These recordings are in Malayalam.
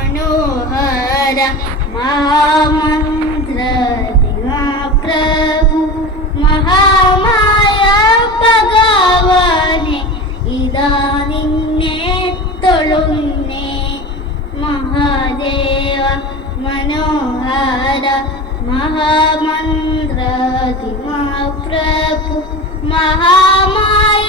മനോഹര മഹാമന്ത്ര പ്രഭു മഹാമായ ഭഗവാനെ ഇതാ നിന്നെ തൊഴുന്നേ. മഹാദേവ മനോഹര മഹാമന്ത്ര പ്രഭു മഹാമായ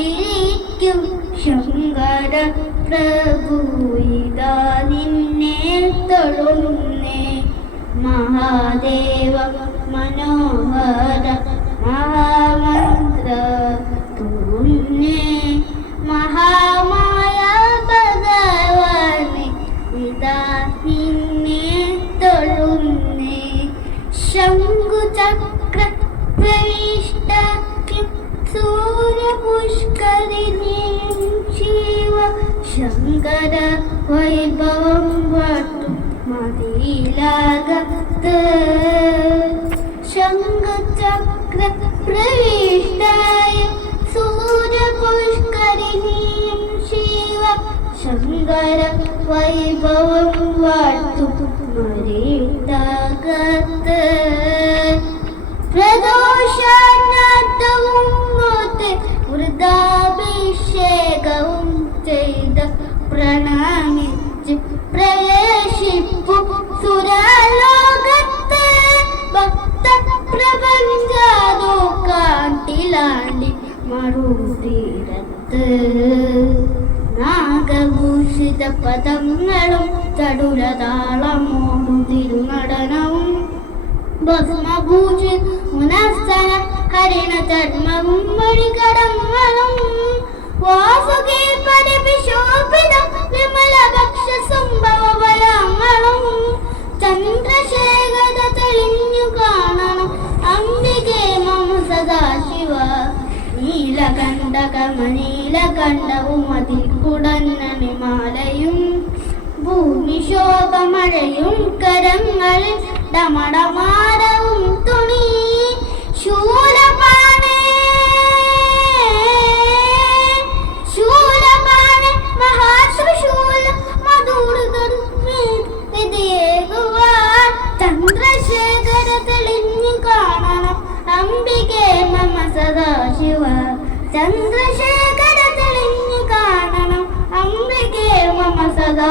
കൊണ്ടിരിക്കും ശങ്കര പ്രഭു നിന്നെ തൊഴുന്നേ. മഹാദേവ മനോഹര മഹാമന്ത്ര സൂര്യപുഷ്കരിണിയും ശിവ ശങ്കര വൈഭവം വാട്ടും മതിയിലാകത്ത് ശംഖചക്ര പ്രവിഷ്ടായ സൂര്യപുഷ്കരിണിയും ശിവ ശങ്കര വൈഭവം വാട്ടും മരിയിലാകത്ത് പ്രദോഷനാഥവും മറുതീരത്ത് നാഗഭൂഷിത പദങ്ങളും ചടുലതാളമോടു തിരുനടനവും ഭസ്മഭൂഷി മുനസ്സന ഹരിണ ചർമ്മവും മണികടങ്ങളും വാസുകി പരിപിശോഭിതം വിമല ഭക്ഷ സംഭവ ഫലങ്ങളും ചന്ദ്രശേഖര തെളിഞ്ഞു കാണണം മമ സദാശിവ നീലകണ്ഠകമനീലകണ്ഠവും അതിൽ ഭൂമി ഭൂമിശോഭമഴയും കരങ്ങൾ ഡമടമാരവും ചന്ദ്രശേഖര തെളിഞ്ഞു കാണണം. അമ്മയ്ക്ക് മമ സദാ